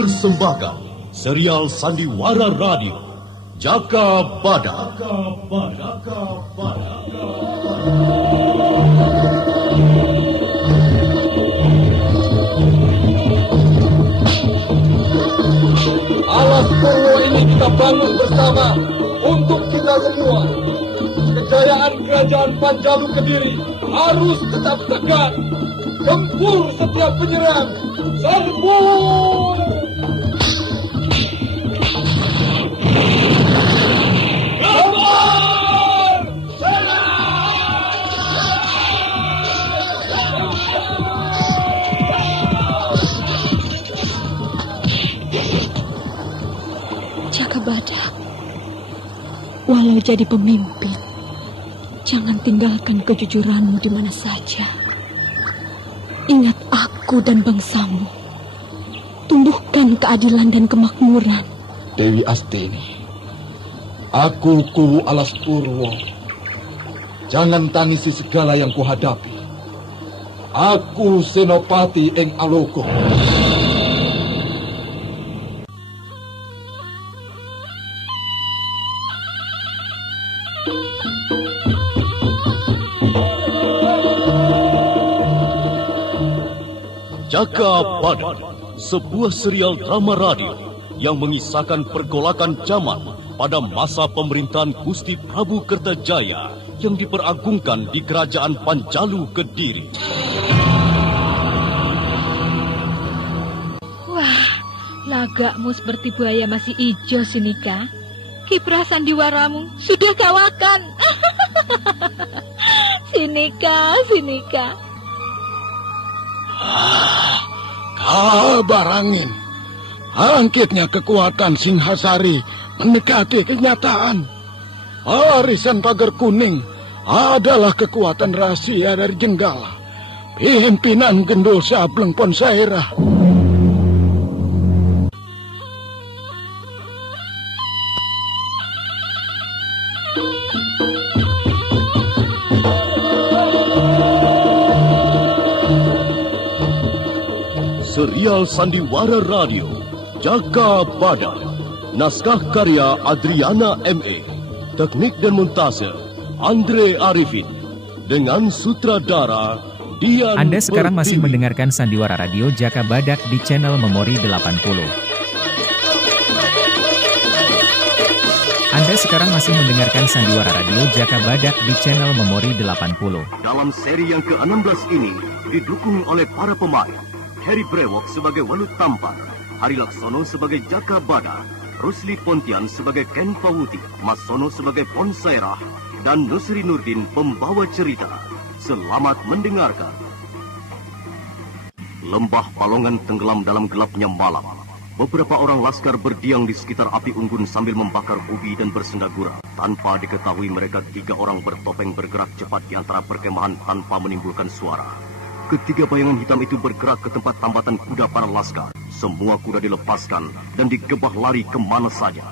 mempersembahkan serial Sandiwara Radio Jaka Badak. Alas Purwo ini kita bangun bersama untuk kita semua. Kejayaan kerajaan Panjalu Kediri harus tetap tegak. Gempur setiap penyerang. Serbu! Jaka Badak, walau jadi pemimpin, jangan tinggalkan kejujuranmu di mana saja. Ingat aku dan bangsamu. Tumbuhkan keadilan dan kemakmuran. Dewi Astini, aku Kuwu Alas Purwo. Jangan tangisi segala yang kuhadapi. Aku Senopati Ing Aloko. Jaka Badak, sebuah serial drama radio yang mengisahkan pergolakan zaman pada masa pemerintahan Gusti Prabu Kertajaya yang diperagungkan di Kerajaan Panjalu Kediri. Wah, lagakmu seperti buaya masih hijau, Sinika. Kiprah sandiwaramu sudah kawakan. Sinika. Kabar angin. Angkitnya kekuatan Singhasari mendekati kenyataan. Arisan Pagar Kuning adalah kekuatan rahasia dari Jenggala, pimpinan Gendul Sableng Ponsairah. Serial Sandiwara Radio Jaka Badak. Naskah karya Adriana M.E. Teknik dan montase Andre Arifin. Dengan sutradara Dian. Anda sekarang masih mendengarkan Sandiwara Radio Jaka Badak di channel Memori 80. Anda sekarang masih mendengarkan Sandiwara Radio Jaka Badak di channel Memori 80. Dalam seri yang ke-16 ini didukung oleh para pemain Harry Brewok sebagai Walut Tampan, Hari Laksono sebagai Jaka Badak, Rusli Pontian sebagai Ken Pawuti, Mas Sono sebagai Ponsairah, dan Nusri Nurdin pembawa cerita. Selamat mendengarkan. Lembah Palongan tenggelam dalam gelapnya malam. Beberapa orang laskar berdiam di sekitar api unggun sambil membakar ubi dan bersendagura. Tanpa diketahui mereka 3 orang bertopeng bergerak cepat di antara perkemahan tanpa menimbulkan suara. Ketiga bayangan hitam itu bergerak ke tempat tambatan kuda para laskar. Semua kuda dilepaskan dan digebah lari kemana saja.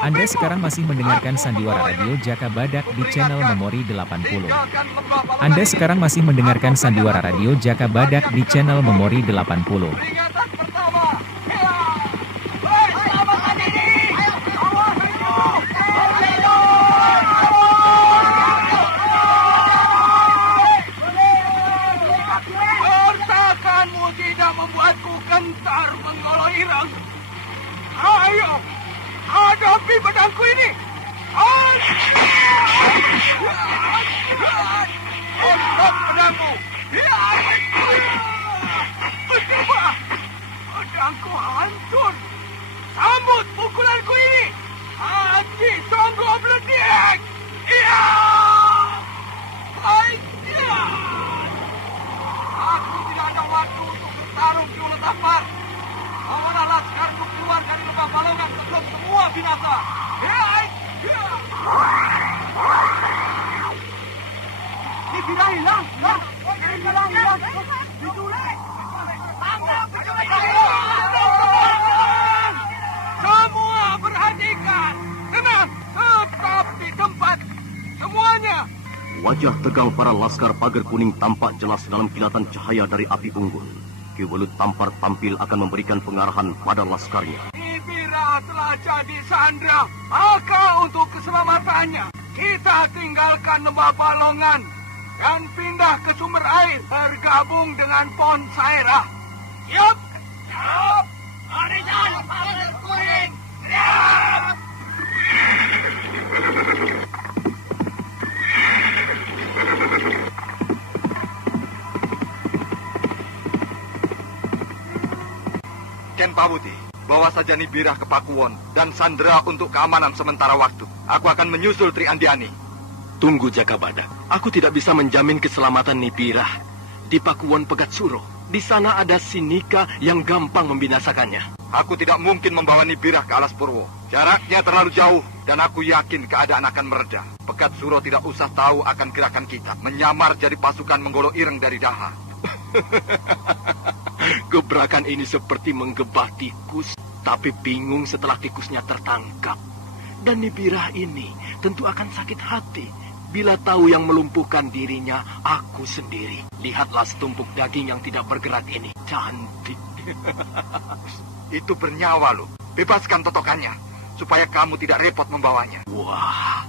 Anda sekarang masih mendengarkan Sandiwara Radio Jaka Badak di channel Memori 80. Anda sekarang masih mendengarkan Sandiwara Radio Jaka Badak di channel Memori 80. Persakanmu tidak membuatku gentar menggoloirang. Ayo, hadapi pedangku ini. Angkat pedangmu. Pedangku hancur. Sambut pukulanku ini. Haji Songgo Bledek. Iya. Aku tidak ada waktu untuk bertarung di ulat apar. Bawalah laskarku keluar Semua perhatikan. Tenang, tetap di tempat. Semuanya. Wajah tegang para laskar pagar kuning tampak jelas dalam kilatan cahaya dari api unggun. Ki Welut Tampar tampil akan memberikan pengarahan pada laskarnya. Nibira telah jadi sandra, maka untuk keselamatannya kita tinggalkan lembah Balongan dan pindah ke sumber air bergabung dengan Pon Sairah. Siap? Siap! Barisan pagar kuning! Siap! Ken Pawuti, bawa saja Nibirah ke Pakuwon dan Sandra untuk keamanan sementara waktu. Aku akan menyusul Tri Andiani. Tunggu Jaka Badak. Aku tidak bisa menjamin keselamatan Nibirah di Pakuwon Pegat Suro. Di sana ada Sinika yang gampang membinasakannya. Aku tidak mungkin membawa Nibirah ke Alas Purwo. Jaraknya terlalu jauh dan aku yakin keadaan akan mereda. Pegat Suro tidak usah tahu akan gerakan kita. Menyamar jadi pasukan Menggolo Ireng dari Daha. Gebrakan ini seperti menggebah tikus, tapi bingung setelah tikusnya tertangkap. Dan Nibirah ini tentu akan sakit hati bila tahu yang melumpuhkan dirinya aku sendiri. Lihatlah setumpuk daging yang tidak bergerak ini. Cantik. Itu bernyawa loh. Bebaskan totokannya, supaya kamu tidak repot membawanya. Wah,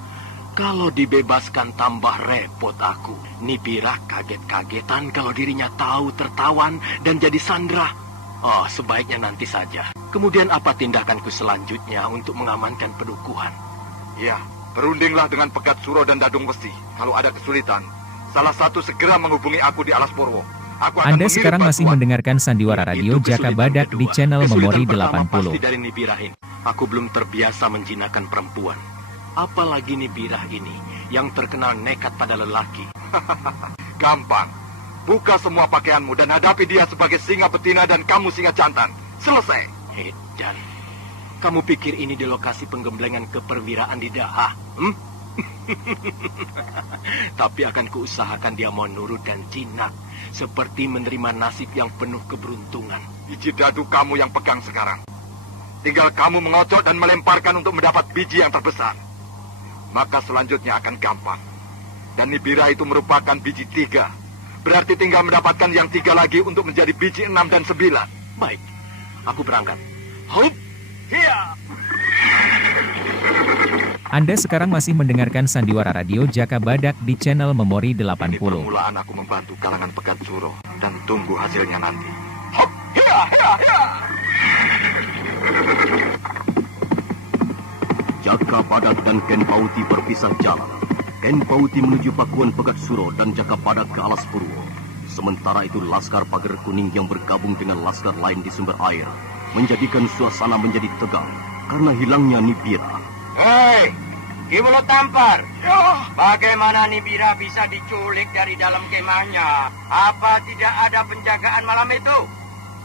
kalau dibebaskan tambah repot aku. Nibirah kaget-kagetan kalau dirinya tahu tertawan dan jadi sandra. Oh, sebaiknya nanti saja. Kemudian apa tindakanku selanjutnya untuk mengamankan pedukuhan? Ya, berundinglah dengan Pegat Suro dan Dadung Besi. Kalau ada kesulitan, salah satu segera menghubungi aku di Alas Purwo. Anda sekarang masih mendengarkan Sandiwara Radio Jaka Badak di channel Memori 80. Dari Nibirah ini. Aku belum terbiasa menjinakkan perempuan. Apalagi Nibirah ini yang terkenal nekat pada lelaki. Gampang. Buka semua pakaianmu dan hadapi dia sebagai singa betina dan kamu singa jantan. Selesai. Edan. Kamu pikir ini di lokasi penggemblengan keperwiraan di Daha? Tapi akan kuusahakan dia mau nurut dan jinak. Seperti menerima nasib yang penuh keberuntungan. Biji dadu kamu yang pegang sekarang. Tinggal kamu mengocok dan melemparkan untuk mendapat biji yang terbesar. Maka selanjutnya akan gampang. Dan Nibirah itu merupakan biji 3. Berarti tinggal mendapatkan yang 3 lagi untuk menjadi biji 6 dan 9. Baik, aku berangkat. Hup! Hiya! Anda sekarang masih mendengarkan Sandiwara Radio Jaka Badak di channel Memori 80. Ini permulaan aku membantu kalangan Pegat Suro. Dan tunggu hasilnya nanti. Hop! Hiya! Hiya! Hiya! Jaka Badak dan Ken Pauti berpisah jalan. Ken Pauti menuju Pakuwon Pegat Suro dan Jaka Badak ke Alas Purwo. Sementara itu Laskar Pagar Kuning yang bergabung dengan laskar lain di sumber air menjadikan suasana menjadi tegang karena hilangnya Nibirah. Hei, Ki Welut Tampar. Bagaimana Nibirah bisa diculik dari dalam kemahnya? Apa tidak ada penjagaan malam itu?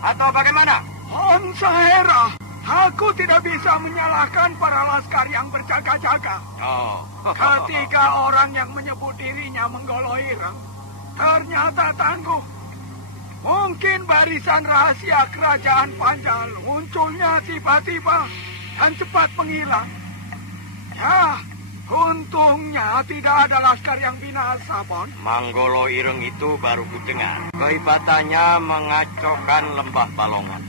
Atau bagaimana? Pon Sairah, aku tidak bisa menyalahkan para laskar yang berjaga-jaga. Oh. Ketiga orang yang menyebut dirinya Menggolo Ireng ternyata tangguh. Mungkin barisan rahasia kerajaan Panjal munculnya tiba-tiba dan cepat menghilang. Ya, untungnya tidak ada laskar yang binasa, Pon. Menggolo Ireng itu baru kudengar. Kehebatannya mengacaukan lembah Balongan.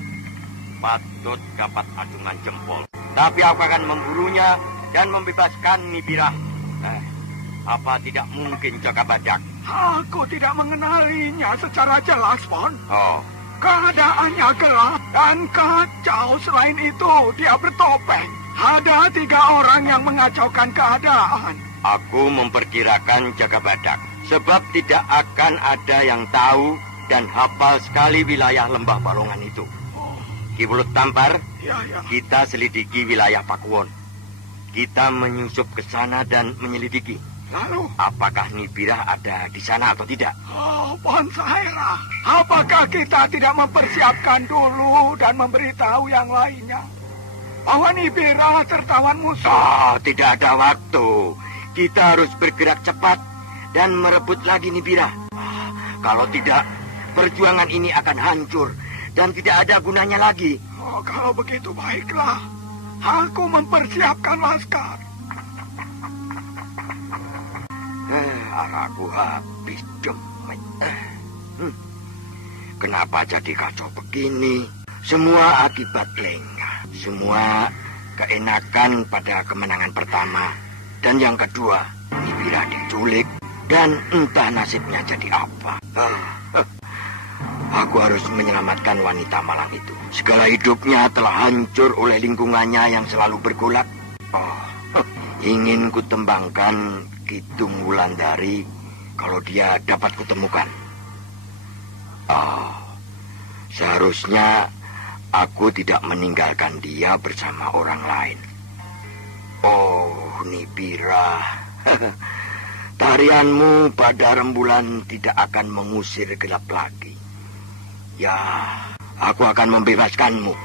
Patut dapat acungan jempol. Tapi aku akan memburunya dan membebaskan Nibirah. Apa tidak mungkin Jaka Badak? Aku tidak mengenalinya secara jelas, Pon. Oh. Keadaannya gelap dan kacau. Selain itu, dia bertopeng. Ada 3 orang yang mengacaukan keadaan. Aku memperkirakan Jaka Badak. Sebab tidak akan ada yang tahu dan hafal sekali wilayah lembah Balongan itu. Ki Welut Tampar, Ya. kita selidiki wilayah Pakuwon. Kita menyusup ke sana dan menyelidiki. Lalu, Apakah Nibirah ada di sana atau tidak? Pon Sairah, apakah kita tidak mempersiapkan dulu dan memberitahu yang lainnya bahwa Nibirah tertawan musuh? Tidak ada waktu. Kita harus bergerak cepat dan merebut lagi Nibirah. Kalau tidak, perjuangan ini akan hancur dan tidak ada gunanya lagi. Oh, kalau begitu baiklah. Aku mempersiapkan laskar. Arahku habis demet. Kenapa jadi kacau begini? Semua akibat lengah. Semua keenakan pada kemenangan pertama. Dan yang kedua, Nibira diculik. Dan entah nasibnya jadi apa. Aku harus menyelamatkan wanita malang itu. Segala hidupnya telah hancur oleh lingkungannya yang selalu bergolak. Ingin kutembangkan Kidung Wulandari kalau dia dapat kutemukan. Seharusnya aku tidak meninggalkan dia bersama orang lain. Oh, Nibira. Tarianmu pada rembulan tidak akan mengusir gelap lagi. Ya, aku akan membebaskanmu.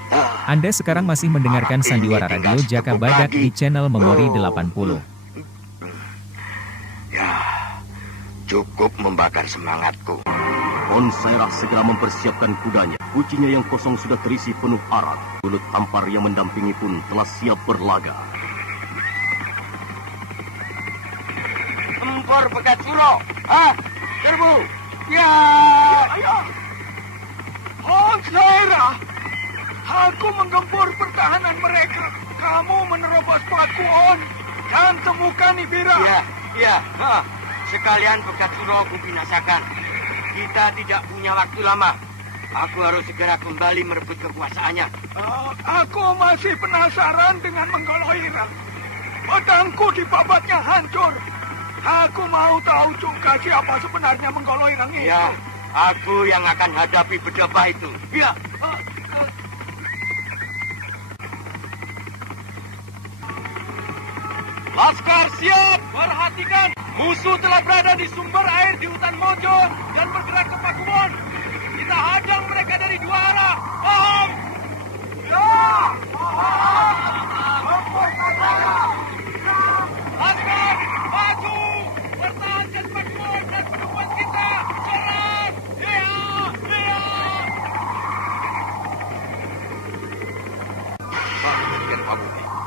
Anda sekarang masih mendengarkan Sandiwara Radio Jaka Badak di channel Memori 80. Ya, cukup membakar semangatku. Onsairah segera mempersiapkan kudanya. Kucinya yang kosong sudah terisi penuh arak. Mulut tampar yang mendampingi pun telah siap berlaga. Empor Begat Suro. Serbu. Ya, ayo. Onsairah, aku menggempur pertahanan mereka. Kamu menerobos Pakuon dan temukan Nibira. Iya. Sekalian Begat Suro aku binasakan. Kita tidak punya waktu lama. Aku harus segera kembali merebut kekuasaannya. Aku masih penasaran dengan Menggoloirang. Pedangku di babatnya hancur. Aku mau tahu juga siapa sebenarnya Menggoloirang itu. Ya, aku yang akan hadapi bedebah itu. Ya. Laskar siap, perhatikan. Musuh telah berada di sumber air di hutan Mojo dan bergerak ke Pakuwon. Kita hadang mereka dari dua arah. Paham? Ya. Laskar, maju. Pertahankan Pakuwon dan penumpang kita. Serang.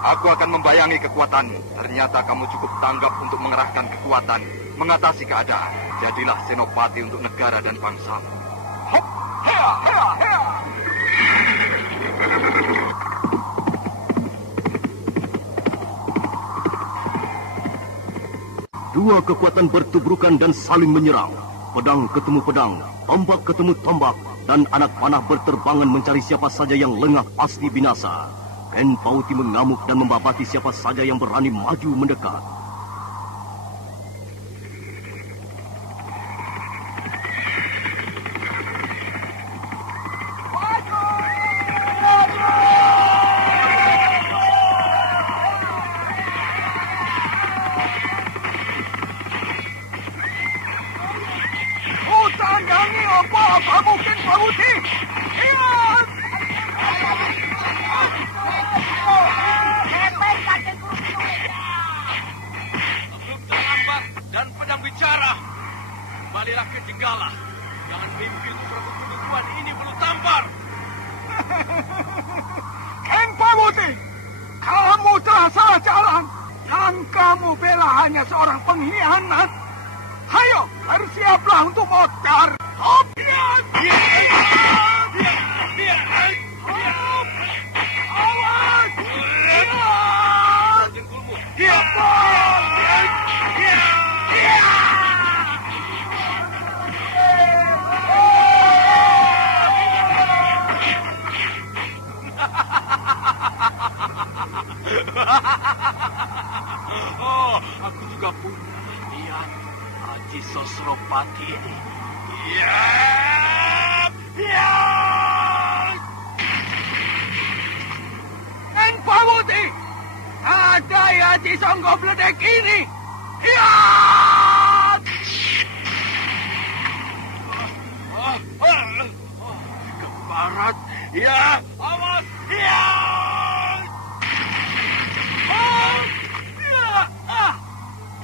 Aku akan membayangi kekuatanmu. Ternyata kamu cukup tanggap untuk mengerahkan kekuatan, mengatasi keadaan. Jadilah senopati untuk negara dan bangsa. Hop, hea, hea, hea. Dua kekuatan bertubrukan dan saling menyerang. Pedang ketemu pedang, tombak ketemu tombak, dan anak panah berterbangan mencari siapa saja yang lengah pasti binasa. Ken Pauti mengamuk dan membabati siapa saja yang berani maju mendekat. Tanggangi apa mungkin Pauti. Lihat. Dan pedang bicara. Kembalilah ke Jenggala. Jangan mimpi untuk merebut kedudukan ini belum tampar. Ken Pauti, kamu telah salah jalan. Yang kamu bela hanya seorang pengkhianat. Ayo, bersiaplah untuk modar. Hop! Awas! Oh, aku juga punya. Lihat, Haji Sosropati ini. Ken Pauti, ada Haji Songgo Bledek ini. Lihat! Ke barat. Ya, awas.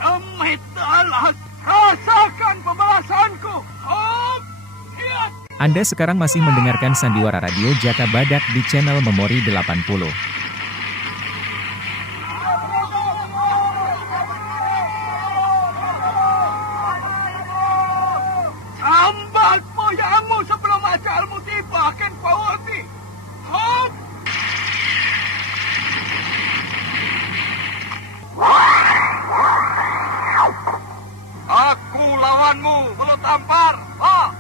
Demi Talas, rasakan pembalasanku. Om! Anda sekarang masih mendengarkan Sandiwara Radio Jaka Badak di channel Memori 80. Sambat moyangmu sebelum ajalmu tiba, Ken Pawati. Hop! Aku lawanmu, mulut tampar. Oh,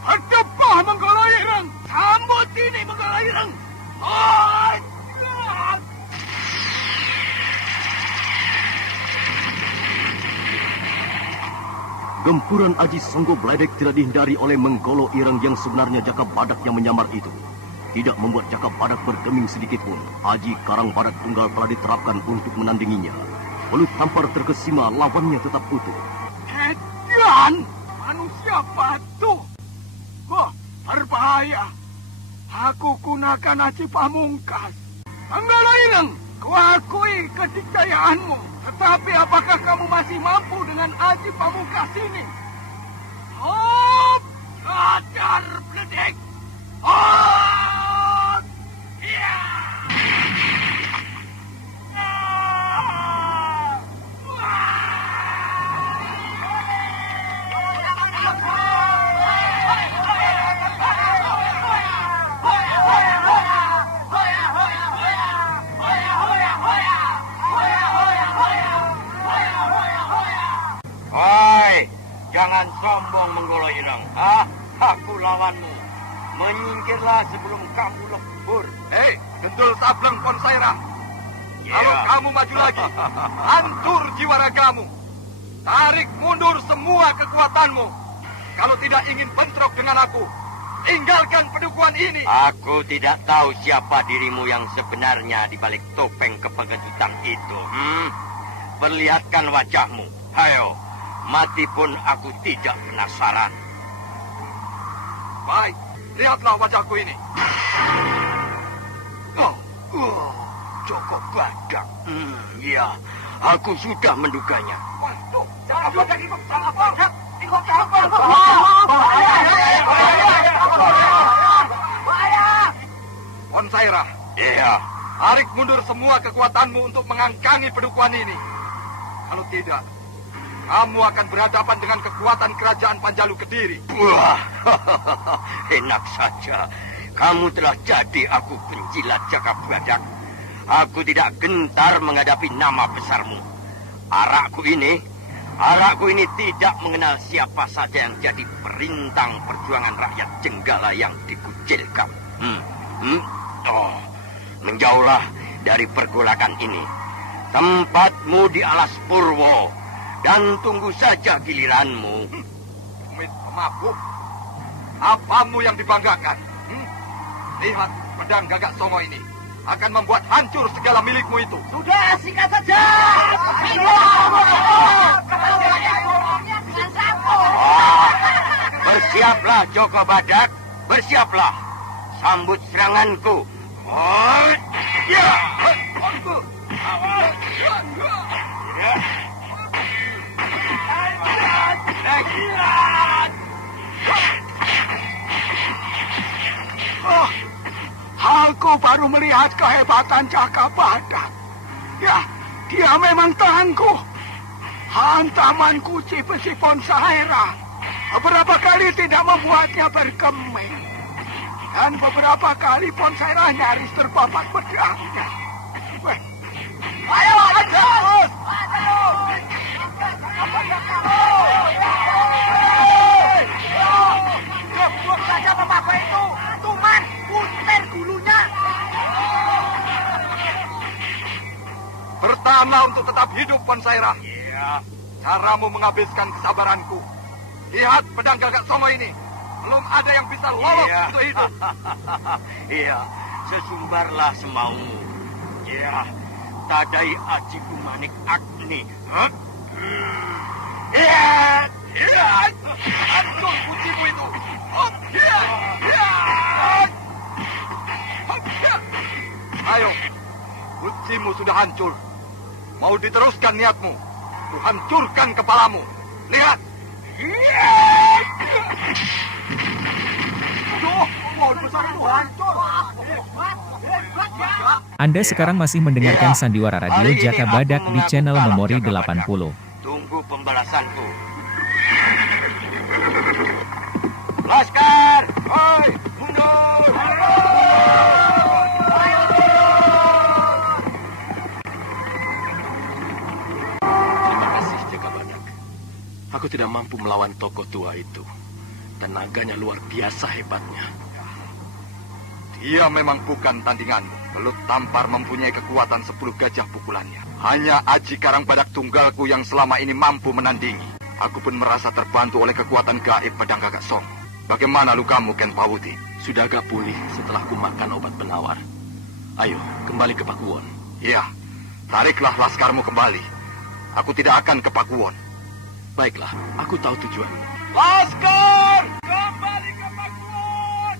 hadapah Menggala Ireng. Sambut ini Menggala Ireng. Gempuran Aji Songgo Bledek tidak dihindari oleh Menggolo Ireng yang sebenarnya Jaka Badak yang menyamar itu. Tidak membuat Jaka Badak bergeming sedikit pun. Aji Karang Badak Tunggal telah diterapkan untuk menandinginya. Mulut tampar terkesima, lawannya tetap utuh. Edan, manusia batu. Wah, berbahaya. Aku gunakan Aji Pamungkas. Menggala Ireng, kuakui kedikdayaanmu. Tetapi apakah kamu masih mampu dengan Aji Pamungkas ini? Hop! Sadar, Bledek! Hop! Ya! Jangan sombong Menggolo Ireng. Aku lawanmu. Menyingkirlah sebelum kamu lebur. Hei, gendul sableng Ponsaira. Kalau kamu maju lagi, hancur jiwa ragamu. Tarik mundur semua kekuatanmu. Kalau tidak ingin bentrok dengan aku, tinggalkan pedukuhan ini. Aku tidak tahu siapa dirimu yang sebenarnya di balik topeng kepegedutan itu. Perlihatkan wajahmu. Hayo. Mati pun aku tidak penasaran. Baik, lihatlah wajahku ini. Joko Badak. Ya, aku sudah menduganya. Waduh, jangan apa ikut, jangan apa. Ikut apa? Ponsaira. Iya. Tarik mundur semua kekuatanmu untuk mengangkangi pedukuhan ini. Kalau tidak, kamu akan berhadapan dengan kekuatan kerajaan Panjalu Kediri. Wah, enak saja. Kamu telah jadi aku penjilat Jaka Badak. Aku tidak gentar menghadapi nama besarmu. Arakku ini tidak mengenal siapa saja yang jadi perintang perjuangan rakyat Jenggala yang dikucilkan. Menjauhlah dari pergolakan ini. Tempatmu di alas Purwo. Dan tunggu saja giliranmu. Pemabuk. Apamu yang dibanggakan? Lihat pedang Gagak Songo ini. Akan membuat hancur segala milikmu itu. Sudah, sikat saja. Bersiaplah Joko Badak. Bersiaplah. Sambut seranganku. Aku baru melihat kehebatan Jaka Badak. Ya, dia memang tangguh. Hantaman kunci besi Ponsaira beberapa kali tidak membuatnya bergeming. Dan beberapa kali Ponsaira nyaris terpapak pedangnya. Ayo, lanjut! Gebuk saja pemabuk itu. Tuman, punten gulunya. Pertama untuk tetap hidup, Ponsaira. Iya. Caramu menghabiskan kesabaranku. Lihat pedang Gagak Songo ini. Belum ada yang bisa lolos untuk hidup. Iya, sesumbarlah semaumu. Iya, tadai Aji Kumanik Agni. Iya, hancur kuncimu itu. Ayo, kuncimu sudah hancur. Mau diteruskan niatmu? Kuhancurkan kepalamu. Lihat. Anda sekarang masih mendengarkan Sandiwara Radio Jaka Badak di channel Memori 80. Tunggu pembalasanku. Laskar, hoi, mundur. Terima kasih, Jaka Badak. Aku tidak mampu melawan tokoh tua itu. Tenaganya luar biasa hebatnya. Dia memang bukan tandinganmu. Belut Tampar mempunyai kekuatan 10 gajah pukulannya. Hanya Aji Karangbadak tunggalku yang selama ini mampu menandingi. Aku pun merasa terbantu oleh kekuatan gaib Pedang Gagak Song. Bagaimana lukamu, Ken Pawuti? Sudah agak pulih setelah ku makan obat penawar. Ayo, kembali ke Pakuwon. Ya, tariklah laskarmu kembali. Aku tidak akan ke Pakuwon. Baiklah, aku tahu tujuanmu. Laskar, kembali ke Pakuwon.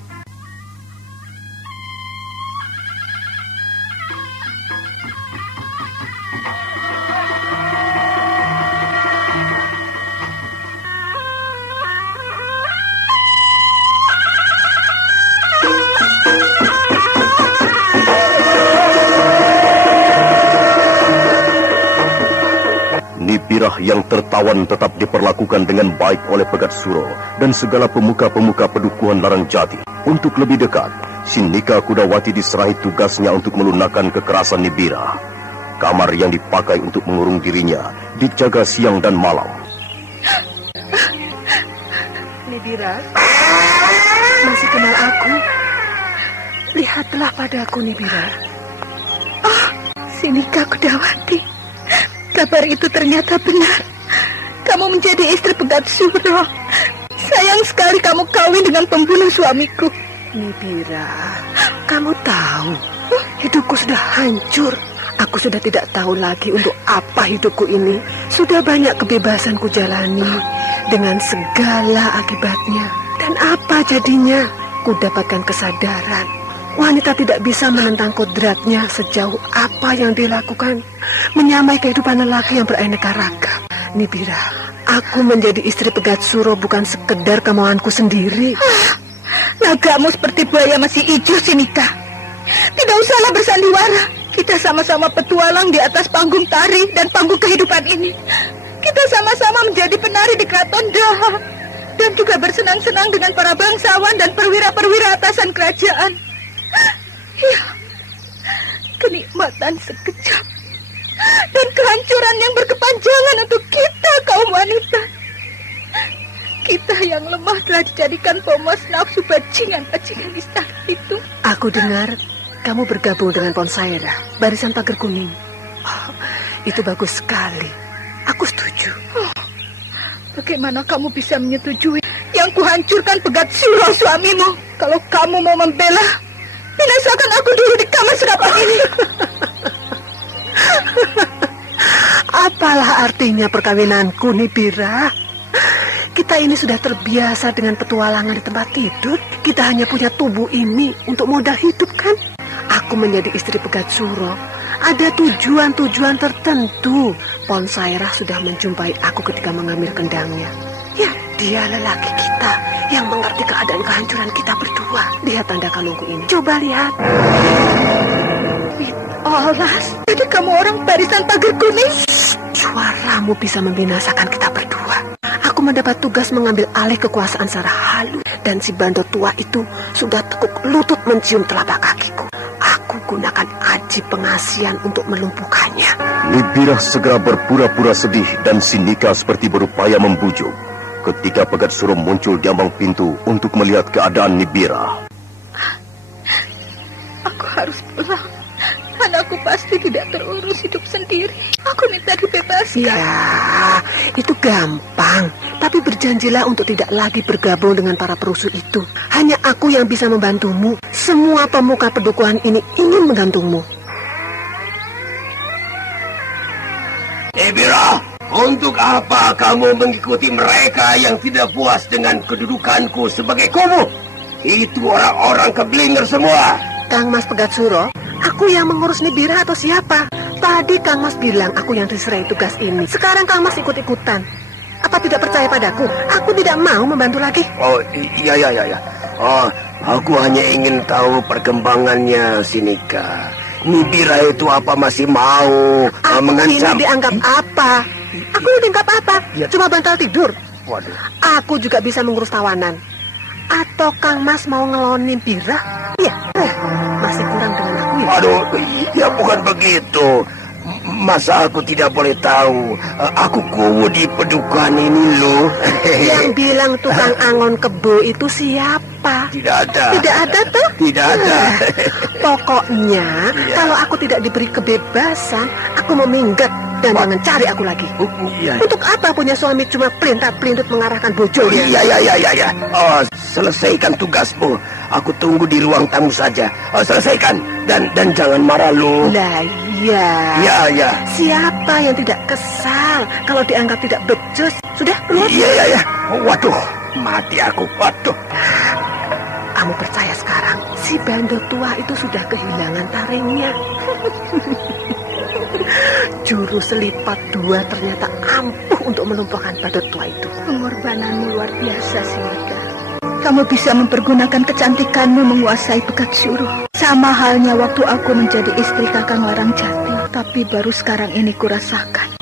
Nibirah yang tertawan tetap diperlakukan dengan baik oleh Pegat Suro dan segala pemuka-pemuka pedukuhan Larang Jati. Untuk lebih dekat, Sinika Kudawati diserahi tugasnya untuk melunakkan kekerasan Nibirah. Kamar yang dipakai untuk mengurung dirinya dijaga siang dan malam. Nibirah, masih kenal aku? Lihatlah padaku, Nibirah. Oh, Sinika Kudawati. Kabar itu ternyata benar. Kamu menjadi istri Pegat Suro. Sayang sekali kamu kawin dengan pembunuh suamiku. Nibirah, kamu tahu, hidupku sudah hancur. Aku sudah tidak tahu lagi untuk apa hidupku ini. Sudah banyak kebebasan ku jalani dengan segala akibatnya. Dan apa jadinya? Ku dapatkan kesadaran. Wanita tidak bisa menentang kodratnya sejauh apa yang dilakukan. Menyamai kehidupan lelaki yang beraneka ragam. Nibirah, aku menjadi istri Pegat Suro bukan sekedar kemauanku sendiri. Nagamu seperti buaya masih hijau, Sinika. Tidak usahlah bersandiwara. Kita sama-sama petualang di atas panggung tari dan panggung kehidupan ini. Kita sama-sama menjadi penari di Keraton Daha. Dan juga bersenang-senang dengan para bangsawan dan perwira-perwira atasan kerajaan. Ya, kenikmatan sekejap dan kehancuran yang berkepanjangan untuk kita kaum wanita. Kita yang lemah telah dijadikan pemuas nafsu bajingan-bajingan istana itu. Aku dengar kamu bergabung dengan Ponsaira, barisan Pagar Kuning. Oh, itu bagus sekali. Aku setuju. Oh, bagaimana kamu bisa menyetujui yang kuhancurkan Pegat Suro suamimu? Kalau kamu mau membela, binasakan aku dulu di kamar sedapat ini. Apalah artinya perkawinanku, Nibirah? Kita ini sudah terbiasa dengan petualangan di tempat tidur. Kita hanya punya tubuh ini untuk modal hidup, kan? Aku menjadi istri Pegat Suro ada tujuan-tujuan tertentu. Ponsairah sudah menjumpai aku ketika mengambil kendangnya. Ya, dia lelaki kita yang mengerti keadaan kehancuran kita berdua. Lihat tanda kalungku ini. Coba lihat. Olas, jadi kamu orang barisan Pagar Kuning? Suaramu bisa membinasakan kita berdua. Aku mendapat tugas mengambil alih kekuasaan secara halus. Dan si bandot tua itu sudah tekuk lutut mencium telapak kakiku. Aku gunakan aji pengasian untuk melumpuhkannya. Nibirah segera berpura-pura sedih dan Sinika seperti berupaya membujuk. Ketika Pegat Suro muncul di ambang pintu untuk melihat keadaan Nibirah. Aku harus pulang. Anakku pasti tidak terurus hidup sendiri. Aku minta dibebaskan. Ya, itu gampang. Tapi berjanjilah untuk tidak lagi bergabung dengan para perusuh itu. Hanya aku yang bisa membantumu. Semua pemuka pedukuhan ini ingin menggantungmu. Nibirah, untuk apa kamu mengikuti mereka yang tidak puas dengan kedudukanku sebagai kubu? Itu orang-orang keblinger semua. Kang Mas Pegat Suro, aku yang mengurus Nibirah atau siapa? Tadi Kang Mas bilang aku yang diserahi tugas ini. Sekarang Kang Mas ikut-ikutan. Apa tidak percaya padaku? Aku tidak mau membantu lagi. Oh, iya. Oh, aku hanya ingin tahu perkembangannya, Sinika. Nibira itu apa masih mau mengancam? Ini dianggap apa? Aku dianggap apa? Ya. Cuma bantal tidur. Waduh. Aku juga bisa mengurus tawanan. Atau Kang Mas mau ngelonin Bira? Iya, masih kurang dengan aku ya? Aduh, ya bukan begitu. Masa aku tidak boleh tahu? Aku kuwu di pedukuhan ini loh. Yang bilang tukang angon kebo itu siapa? Tidak ada. Tidak ada tuh? Tidak ada. Pokoknya kalau aku tidak diberi kebebasan, aku mau minggat dan jangan cari aku lagi. Iya. Untuk apa punya suami cuma pelintut mengarahkan bojolnya? Iya. Oh, selesaikan tugasmu. Aku tunggu di ruang tamu saja. Oh, selesaikan dan jangan marah lu. Lah iya. Iya. Siapa yang tidak kesal kalau dianggap tidak becus? Sudah keluar? Iya. Waduh, mati aku. Waduh. Kamu percaya sekarang si Bando tua itu sudah kehilangan taringnya. Jurus selipat 2 ternyata ampuh untuk melumpuhkan Bando tua itu. Pengorbananmu luar biasa, Sinika. Kamu bisa mempergunakan kecantikanmu menguasai Pegat Suruh. Sama halnya waktu aku menjadi istri Kakang Warangjati. Tapi baru sekarang ini kurasakan.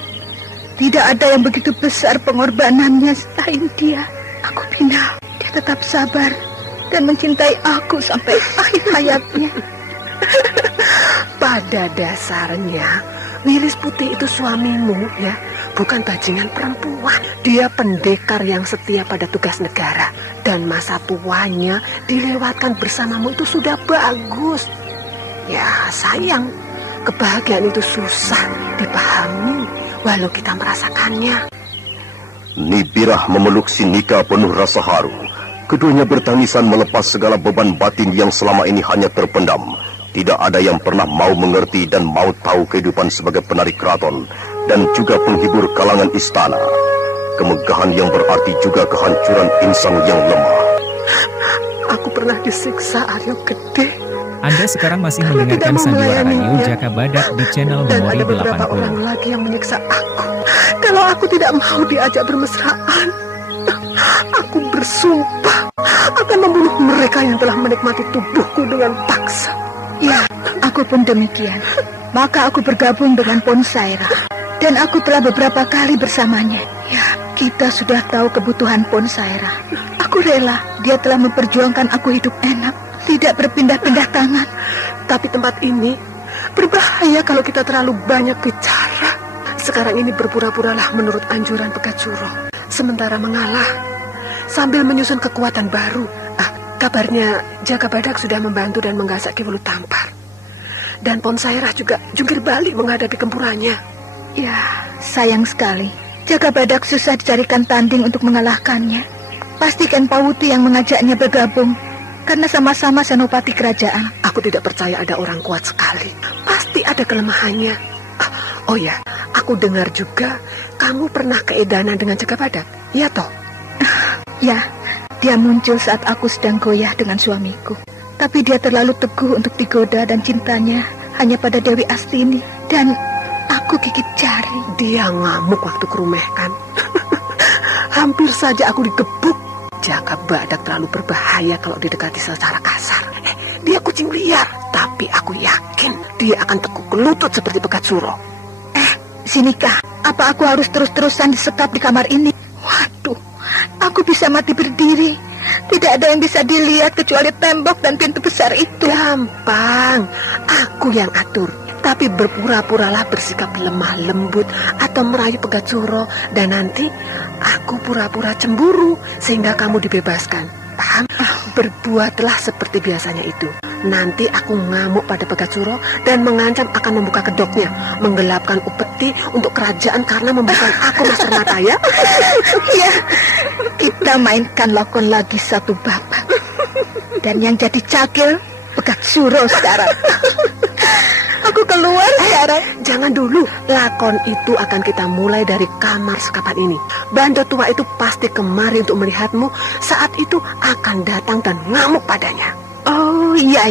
Tidak ada yang begitu besar pengorbanannya selain dia. Aku pindah. Dia tetap sabar dan mencintai aku sampai akhir hayatnya. Pada dasarnya Wilis Putih itu suamimu ya, bukan bajingan perempuan. Dia pendekar yang setia pada tugas negara. Dan masa tuanya dilewatkan bersamamu itu sudah bagus. Ya sayang, kebahagiaan itu susah dipahami walau kita merasakannya. Nibirah memeluk Sinika penuh rasa haru. Keduanya bertangisan melepas segala beban batin yang selama ini hanya terpendam. Tidak ada yang pernah mau mengerti dan mau tahu kehidupan sebagai penari keraton dan juga penghibur kalangan istana. Kemegahan yang berarti juga kehancuran insan yang lemah. Aku pernah disiksa Aryo Gede. Anda sekarang masih mendengarkan Sandiwara Radio Jaka Badak di channel Memori 80. Dan ada beberapa orang lagi yang menyiksa aku. Kalau aku tidak mau diajak bermesraan, aku bersumpah akan membunuh mereka yang telah menikmati tubuhku dengan paksa. Ya, aku pun demikian. Maka aku bergabung dengan Ponsaira. Dan aku telah beberapa kali bersamanya. Ya, kita sudah tahu kebutuhan Ponsaira. Aku rela, dia telah memperjuangkan aku hidup enak. Tidak berpindah-pindah tangan. Tapi tempat ini berbahaya kalau kita terlalu banyak bicara. Sekarang ini berpura-puralah menurut anjuran Pegat Suruh. Sementara mengalah sambil menyusun kekuatan baru. Kabarnya Jaka Badak sudah membantu dan menggasak Ki Wulu Tampar. Dan Ponsairah juga jungkir balik menghadapi gempurannya. Ya, sayang sekali. Jaka Badak susah dicarikan tanding untuk mengalahkannya. Pastikan Pawuti yang mengajaknya bergabung. Karena sama-sama senopati kerajaan. Aku tidak percaya ada orang kuat sekali. Pasti ada kelemahannya. Oh ya, aku dengar juga kamu pernah keedanan dengan Jaka Badak. Ya toh? Ya. Dia muncul saat aku sedang goyah dengan suamiku. Tapi dia terlalu teguh untuk digoda dan cintanya hanya pada Dewi Astini. Dan aku gigit jari. Dia ngamuk waktu kerumehkan. Hampir saja aku digebuk. Jaka Badak terlalu berbahaya kalau didekati secara kasar. Dia kucing liar. Tapi aku yakin dia akan tekuk lutut seperti Pegat Suruh. Sinika, apa aku harus terus-terusan disekap di kamar ini? Waduh. Aku bisa mati berdiri. Tidak ada yang bisa dilihat kecuali tembok dan pintu besar itu. Gampang. Aku yang atur. Tapi berpura-puralah bersikap lemah lembut atau merayu Pegat Suruh. Dan nanti aku pura-pura cemburu sehingga kamu dibebaskan. Paham? Berbuatlah seperti biasanya itu. Nanti aku ngamuk pada Pegat Suruh dan mengancam akan membuka kedoknya, menggelapkan upeti untuk kerajaan karena memberikan aku Mas Mata ya. Iya, kita mainkan lakon lagi satu babak. Dan yang jadi cakil Pegat Suruh sekarang. Aku keluar sekarang. Jangan dulu. Lakon itu akan kita mulai dari kamar sekapan ini. Bando tua itu pasti kemari untuk melihatmu. Saat itu akan datang dan ngamuk padanya. Oh iya.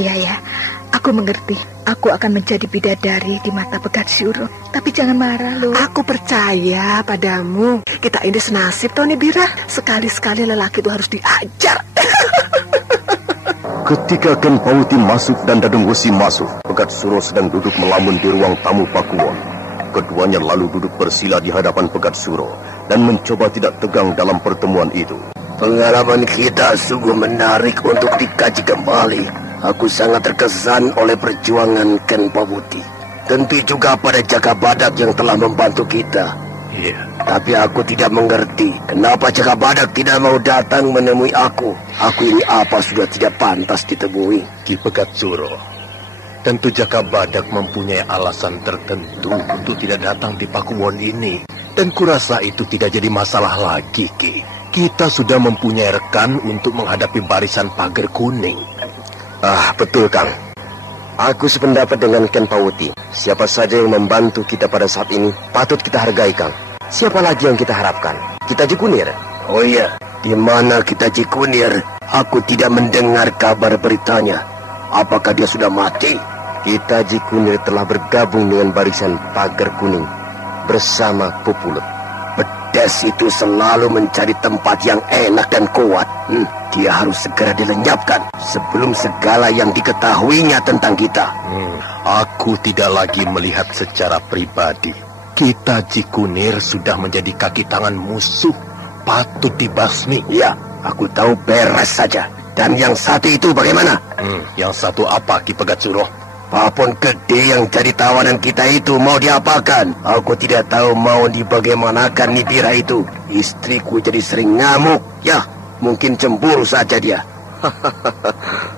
Aku mengerti. Aku akan menjadi bidadari di mata Pegat Suruh. Tapi jangan marah loh. Aku percaya padamu. Kita ini senasib Tony Bira. Sekali-sekali lelaki itu harus diajar. Ketika Ken Pawuti masuk dan Dadung Wesi masuk, Pegat Suro sedang duduk melamun di ruang tamu Pakuwon. Keduanya lalu duduk bersila di hadapan Pegat Suro dan mencoba tidak tegang dalam pertemuan itu. Pengalaman kita sungguh menarik untuk dikaji kembali. Aku sangat terkesan oleh perjuangan Ken Pawuti. Tentu juga pada Jaka Badak yang telah membantu kita. Iya. Tapi aku tidak mengerti kenapa Jaka Badak tidak mau datang menemui aku. Aku ini apa sudah tidak pantas ditemui? Ki Pegat Suro, tentu Jaka Badak mempunyai alasan tertentu untuk tidak datang di Pakuwon ini. Dan kurasa itu tidak jadi masalah lagi, Ki. Kita sudah mempunyai rekan untuk menghadapi barisan pagar kuning. Betul, Kang. Aku sependapat dengan Ken Pawuti. Siapa saja yang membantu kita pada saat ini patut kita hargai, Kang. Siapa lagi yang kita harapkan? Kita Jikunir. Oh iya, di mana kita Jikunir? Aku tidak mendengar kabar beritanya. Apakah dia sudah mati? Kita Jikunir telah bergabung dengan barisan pagar kuning bersama Pupulut. Pedas itu selalu mencari tempat yang enak dan kuat. Dia harus segera dilenyapkan sebelum segala yang diketahuinya tentang kita. Aku tidak lagi melihat secara pribadi. Kita Jikunir sudah menjadi kaki tangan musuh, patut dibasmi. Ya, aku tahu beres saja. Dan yang satu itu bagaimana? Yang satu apa, Ki Pegat Suro? Papon gede yang jadi tawanan kita itu mau diapakan? Aku tidak tahu mau dibagaimanakan Nibira itu. Istriku jadi sering ngamuk. Ya, mungkin cemburu saja dia.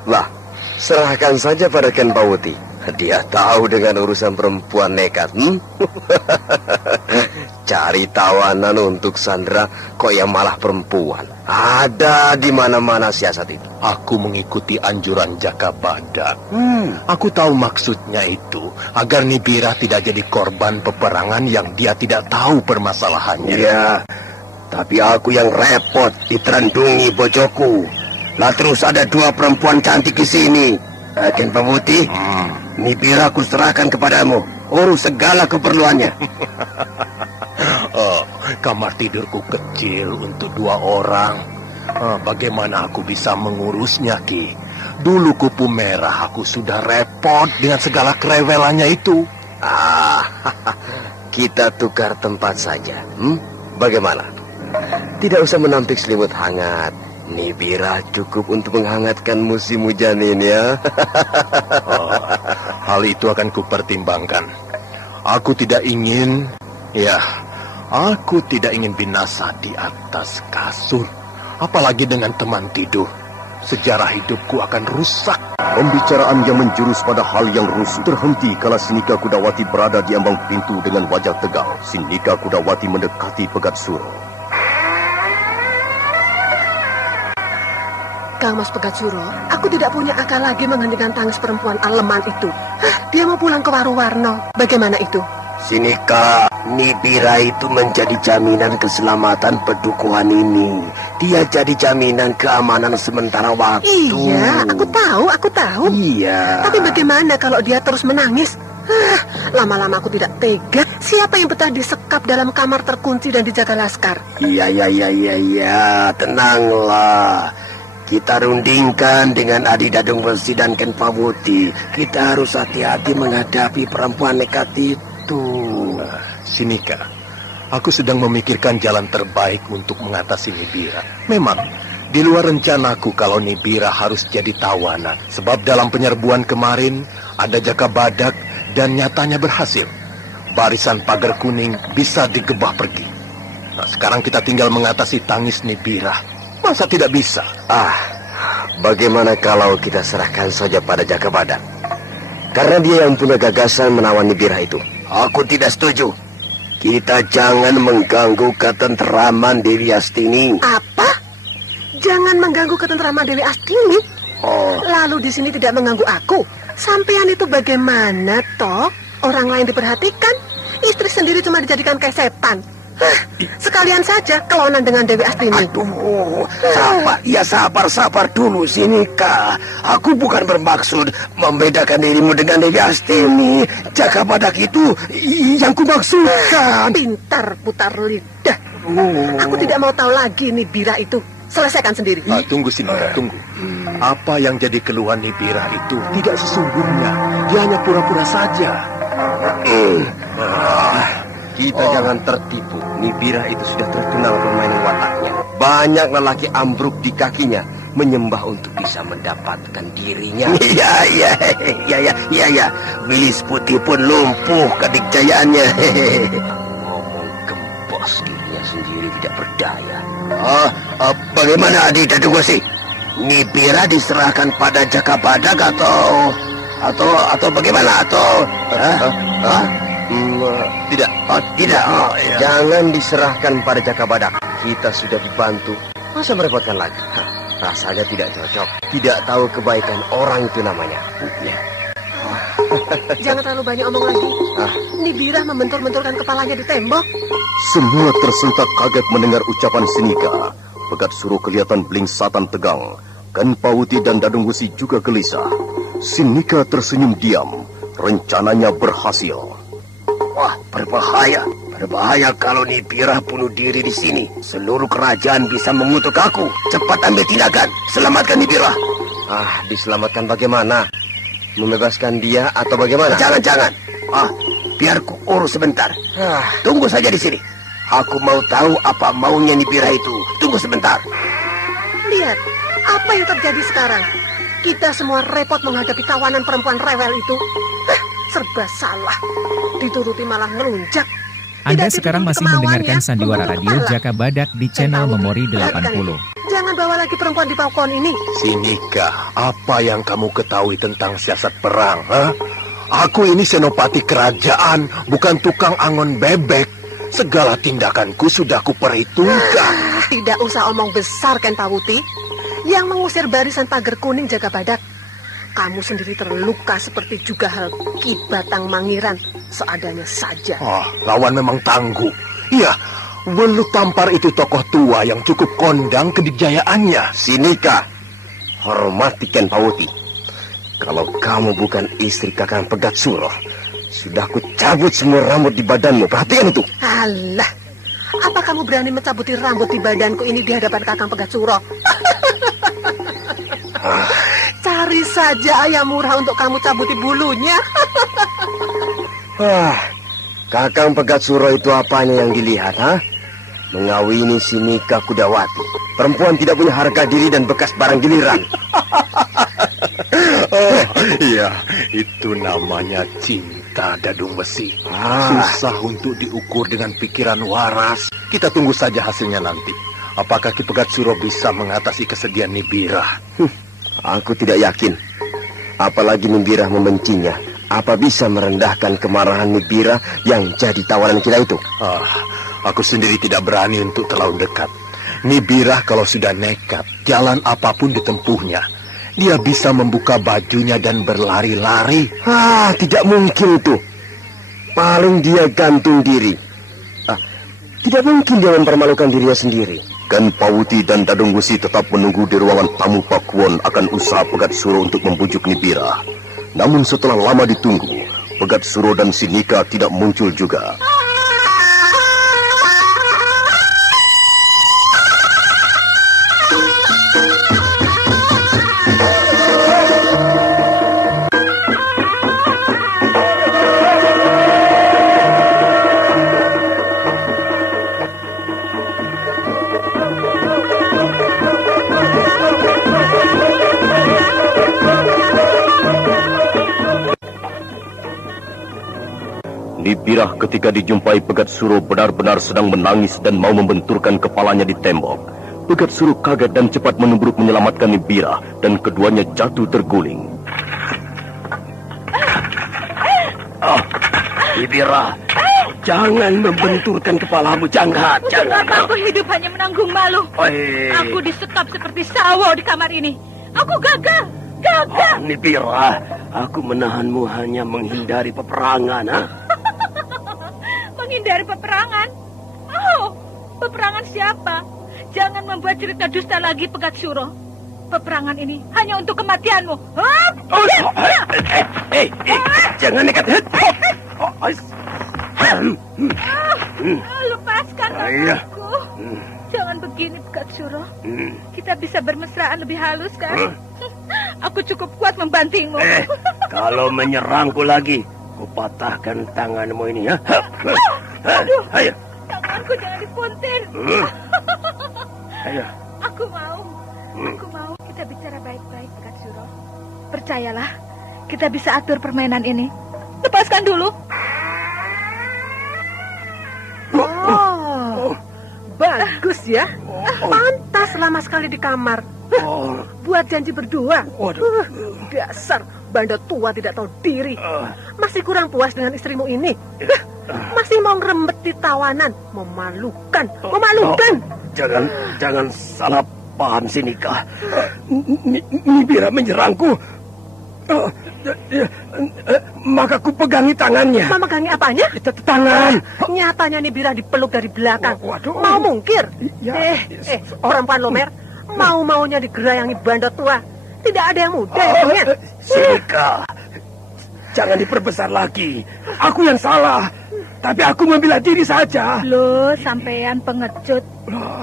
Lah, serahkan saja pada Ken Pawuti. Dia tahu dengan urusan perempuan nekat. Cari tawanan untuk Sandra, kok yang malah perempuan. Ada di mana-mana siasat itu. Aku mengikuti anjuran Jaka Badak. Aku tahu maksudnya itu, agar Nibira tidak jadi korban peperangan yang dia tidak tahu permasalahannya. Ya, tapi aku yang repot diterandungi bojoku. Lah terus ada dua perempuan cantik di sini. Ken Pawuti, Nibira aku serahkan kepadamu. Urus segala keperluannya. Kamar tidurku kecil untuk 2 orang. Bagaimana aku bisa mengurusnya, Ki? Dulu Kupu Merah aku sudah repot dengan segala kerewelannya itu. Kita tukar tempat saja. Bagaimana? Tidak usah menampik selimut hangat. Nibira cukup untuk menghangatkan musim hujan ini, ya. Hal itu akan kupertimbangkan. Aku tidak ingin binasa di atas kasur. Apalagi dengan teman tidur. Sejarah hidupku akan rusak. Pembicaraan yang menjurus pada hal yang rusuh terhenti kala Sinika Kudawati berada di ambang pintu dengan wajah tegang. Sinika Kudawati mendekati Pegat Suro. Kang Mas Pegat Suro, aku tidak punya akal lagi menghentikan tangis perempuan aleman itu. Dia mau pulang ke Waruwarno. Bagaimana itu? Sinika, Nibira itu menjadi jaminan keselamatan pedukuhan ini. Dia jadi jaminan keamanan sementara waktu. Iya, aku tahu. Iya. Tapi bagaimana kalau dia terus menangis? Lama-lama aku tidak tega. Siapa yang betah disekap dalam kamar terkunci dan dijaga laskar? Iya, tenanglah. Kita rundingkan dengan Adi Dadung Wesi dan Ken Pawuti. Kita harus hati-hati menghadapi perempuan nekat itu. Sinika, aku sedang memikirkan jalan terbaik untuk mengatasi Nibira. Memang, di luar rencanaku kalau Nibira harus jadi tawanan. Sebab dalam penyerbuan kemarin, ada Jaka Badak dan nyatanya berhasil. Barisan pagar kuning bisa digebah pergi. Sekarang kita tinggal mengatasi tangis Nibira. Masa tidak bisa? Bagaimana kalau kita serahkan saja pada Jaka Badak? Karena dia yang punya gagasan menawan Nibira itu. Aku tidak setuju. Kita jangan mengganggu ketentraman Dewi Astini. Apa? Jangan mengganggu ketentraman Dewi Astini? Lalu di sini tidak mengganggu aku. Sampean itu bagaimana toh? Orang lain diperhatikan, istri sendiri cuma dijadikan kayak setan. Sekalian saja kelonan dengan Dewi Astini. Aduh, sabar dulu Sinika. Aku bukan bermaksud membedakan dirimu dengan Dewi Astini. Jaka Badak itu yang kumaksudkan. Pintar putar lidah. Aku tidak mau tahu lagi Nibira itu. selesaikan sendiri. Tunggu Sinika, tunggu. Apa yang jadi keluhan Nibirah itu tidak sesungguhnya. Dia hanya pura-pura saja. Kita jangan tertipu. Nibirah itu sudah terkenal permainan wataknya. Banyak lelaki ambruk di kakinya menyembah untuk bisa mendapatkan dirinya. Iya. Bilis putih pun lumpuh kedikjayaannya. Ngomong gembos dirinya sendiri tidak berdaya. Bagaimana Adi Dadungwesi? Nibirah diserahkan pada Jaka Badak atau bagaimana? Tidak. Tidak. Jangan diserahkan pada Jaka Badak. Kita sudah dibantu. Masa merepotkan lagi? Rasanya tidak cocok. Tidak tahu kebaikan orang itu namanya. Jangan terlalu banyak omong lagi. Nibirah membentur-benturkan kepalanya di tembok. Semua tersentak kaget mendengar ucapan Sinika. Pegat Suro kelihatan blingsatan tegang. Kenpawuti dan Dadungwesi juga gelisah. Sinika tersenyum diam. Rencananya berhasil. Wah, berbahaya. Berbahaya kalau Nibirah bunuh diri di sini. Seluruh kerajaan bisa mengutuk aku. Cepat ambil tindakan. Selamatkan Nibirah. Diselamatkan bagaimana? Membebaskan dia atau bagaimana? Jangan. Biar ku urus sebentar. Tunggu saja di sini. Aku mau tahu apa maunya Nibirah itu. Tunggu sebentar. Lihat, apa yang terjadi sekarang? Kita semua repot menghadapi kawanan perempuan rewel itu. Serba salah. Dituruti malah ngelunjak. Anda sekarang masih mendengarkan Sandiwara Radio Jaka Badak di channel Memori 80. Jangan bawa lagi perempuan di pawon ini. Sinika, apa yang kamu ketahui tentang siasat perang? Aku ini senopati kerajaan, bukan tukang angon bebek. Segala tindakanku sudah kuperhitungkan. Tidak usah omong besar, Kenpawuti. Yang mengusir barisan pagar kuning Jaka Badak. Kamu sendiri terluka seperti juga hal Ki Batang Mangiran. Seadanya saja. Lawan memang tangguh. Iya, Welut Tampar itu tokoh tua yang cukup kondang kedikjayaannya. Sinika, hormati Kenpawuti. Kalau kamu bukan istri Kakang Pegat Suro, sudah aku cabut semua rambut di badanmu. Perhatikan itu. Alah, apa kamu berani mencabuti rambut di badanku ini di hadapan Kakang Pegat Suro? Cari saja ayam murah untuk kamu cabuti bulunya. Kakang Pegat Suro itu apanya yang dilihat, mengawini Sinika Kudawati. Perempuan tidak punya harga diri dan bekas barang giliran. Iya, itu namanya cinta, Dadungwesi. Susah untuk diukur dengan pikiran waras. Kita tunggu saja hasilnya nanti. Apakah Ki Pegat Suro bisa mengatasi kesedihan Nibirah? Aku tidak yakin. Apalagi Nibirah membencinya. Apa bisa merendahkan kemarahan Nibirah yang jadi tawanan kita itu? Aku sendiri tidak berani untuk terlalu dekat. Nibirah kalau sudah nekat, jalan apapun ditempuhnya. Dia bisa membuka bajunya dan berlari-lari. Tidak mungkin itu. Paling dia gantung diri. Tidak mungkin dia mempermalukan dirinya sendiri. Kenpawuti dan Dadungwesi tetap menunggu di ruangan tamu Pakuwon akan usaha Pegat Suro untuk membujuk Nibirah. Namun setelah lama ditunggu, Pegat Suro dan Sinika tidak muncul juga. Nibirah ketika dijumpai Pegat Suro benar-benar sedang menangis dan mau membenturkan kepalanya di tembok. Pegat Suro kaget dan cepat menubruk menyelamatkan Nibirah dan keduanya jatuh terguling. Nibirah, jangan membenturkan kepalamu, jangan. Aku hidup hanya menanggung malu. Aku disekap seperti sawo di kamar ini. Aku gagal. Nibirah, aku menahanmu hanya menghindari peperangan, Menghindari peperangan? Peperangan siapa? Jangan membuat cerita dusta lagi, Pegat Suro. Peperangan ini hanya untuk kematianmu. Jangan nekat. Lepaskan aku. Jangan begini, Pegat Suro. Kita bisa bermesraan lebih halus, kan? Aku cukup kuat membantingmu. Kalau menyerangku lagi, kupatahkan tanganmu ini, ya. Aduh, Ayo. tanganku jangan dipuntir. Ayo. Aku mau kita bicara baik-baik, Pegat Suro. Percayalah, kita bisa atur permainan ini. Lepaskan dulu. Oh, bagus ya. Pantas lama sekali di kamar. Buat janji berdua. Dasar banda tua tidak tahu diri. Masih kurang puas dengan istrimu ini. Masih mau ngerembet di tawanan. Memalukan. Jangan salah paham, Sinika. Nibira menyerangku. Maka ku pegangi tangannya. Memegangi apanya? Tangan. Nyatanya Nibira dipeluk dari belakang. Mau mungkir? Perempuan Lomer, mau-maunya digerayangi banda tua. Tidak ada yang muda, Sinika, jangan diperbesar lagi. Aku yang salah. Tapi aku membela diri saja. Loh, sampean pengecut.